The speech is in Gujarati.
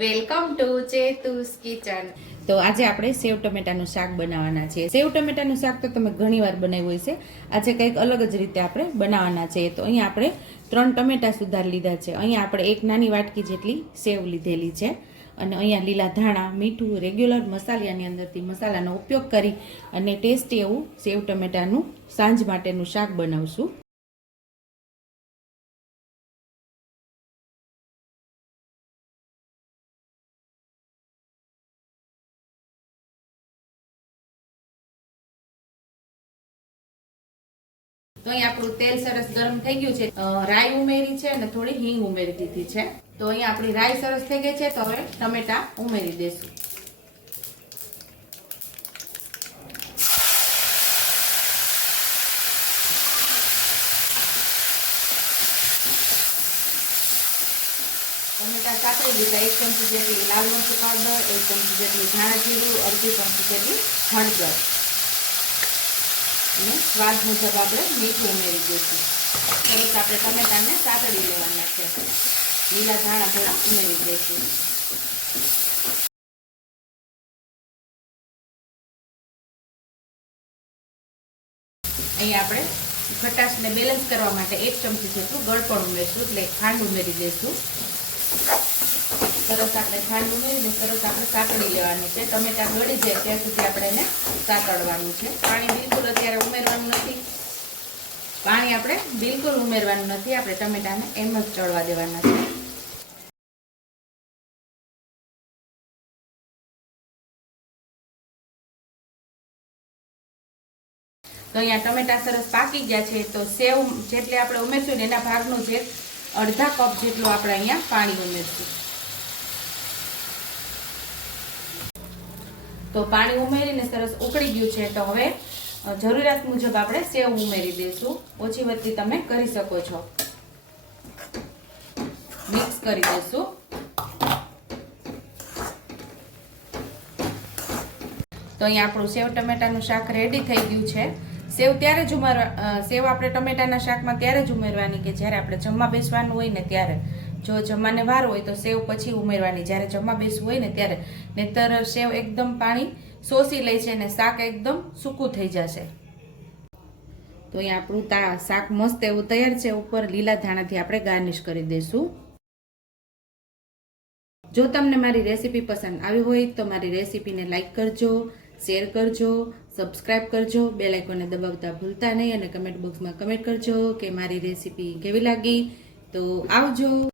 Welcome to ચેતુસ kitchen. તો આજે આપણે સેવ ટમેટાનું શાક બનાવવાના છે સેવ ટમેટાનું શાક તો તમે ઘણી વાર બનાવ્યું હશે. આજે કંઈક અલગ જ રીતે આપણે બનાવવાના છે તો અહીંયા આપણે ત્રણ ટમેટા સુધાર લીધા છે. અહીંયા આપણે એક નાની વાટકી જેટલી સેવ લીધેલી છે. અને અહીંયા લીલા ધાણા, મીઠું, રેગ્યુલર મસાલાની અંદરથી મસાલાનો ઉપયોગ કરી અને ટેસ્ટી એવું સેવ ટમેટાનું સાંજ માટેનું શાક બનાવશું. તો અહીંયા આપણું તેલ સરસ ગરમ થઈ ગયું છે. રાઈ ઉમેરી છે અને થોડી હિંગ ઉમેરી દીધી છે. તો અહીંયા આપણી રાઈ સરસ થઈ ગઈ છે. તો હવે ટમેટા ઉમેરી દેશું. ટમેટા સાતરી દીધા એક ચમચી જેટલી લાલ મરચું પાવડર, એક ચમચી જેટલી ધાણા જીરું, અડધી ચમચી જેટલી હળદર. અને સ્વાદ મુજબ આપણે મીઠું ઉમેરી દઈશું. સરસ આપણે ટમેટાને સાતડી લેવાના છે. લીલા ધાણા થોડા ઉમેરી દઈશું. અહીં આપણે ખટાશને બેલેન્સ કરવા માટે એક ચમચી જેટલું ગળપણ ઉમેરશું, એટલે ખાંડ ઉમેરી દઈશું. સરસ આપણે ખાંડ ઉમેરીને સરસ આપણે સાતળી લેવાની છે. ટમેટા ગળી જાય ત્યાં સુધી આપણે એને સાતળવાનું છે. પાણી બિલકુલ અત્યારે ઉમેરવાનું નથી. પાણી આપણે બિલકુલ ઉમેરવાનું નથી. આપણે ટમેટાને એમ જ ચડવા દેવાના છે. તો અહીંયા ટમેટા સરસ પાકી ગયા છે. તો સેવ જેટલે આપણે ઉમેરશું ને એના ભાગનું છે અડધા કપ જેટલું આપણે અહીંયા પાણી ઉમેરશું. તો પાણી ઉમેરીને સરસ ઉકળી ગયું છે તો હવે જરૂરિયાત મુજબ આપણે સેવ ઉમેરી દઈશું. ઓછી વચ્ચે તમે કરી શકો છો. મિક્સ કરી દઈશું. તો અહીંયા આપણું સેવ ટમેટાનું શાક રેડી થઈ ગયું છે. સેવ ત્યારે જ ઉમેરવા સેવ આપણે ટમેટાના શાકમાં ત્યારે જ ઉમેરવાની કે જ્યારે આપણે જમવા બેસવાનું હોય ને ત્યારે. જો જમાને વાર હોય તો સેવ પછી ઉમેરવાની. જ્યારે જમવા બેસવું હોય ને ત્યારે નહીતર સેવ એકદમ પાણી શોષી લે છે અને શાક એકદમ સૂકું થઈ જશે. તો અહીંયા આપણું તા શાક મસ્ત એવું તૈયાર છે. ઉપર લીલા ધાણાથી આપણે ગાર્નિશ કરી દઈશું. જો તમને મારી રેસીપી પસંદ આવી હોય તો મારી રેસીપીને લાઇક કરજો, શેર કરજો, સબસ્ક્રાઇબ કરજો બે લાઇકોને દબાવતા ભૂલતા નહીં અને કમેન્ટ બોક્સમાં કમેન્ટ કરજો કે મારી રેસીપી કેવી લાગી. તો આવજો.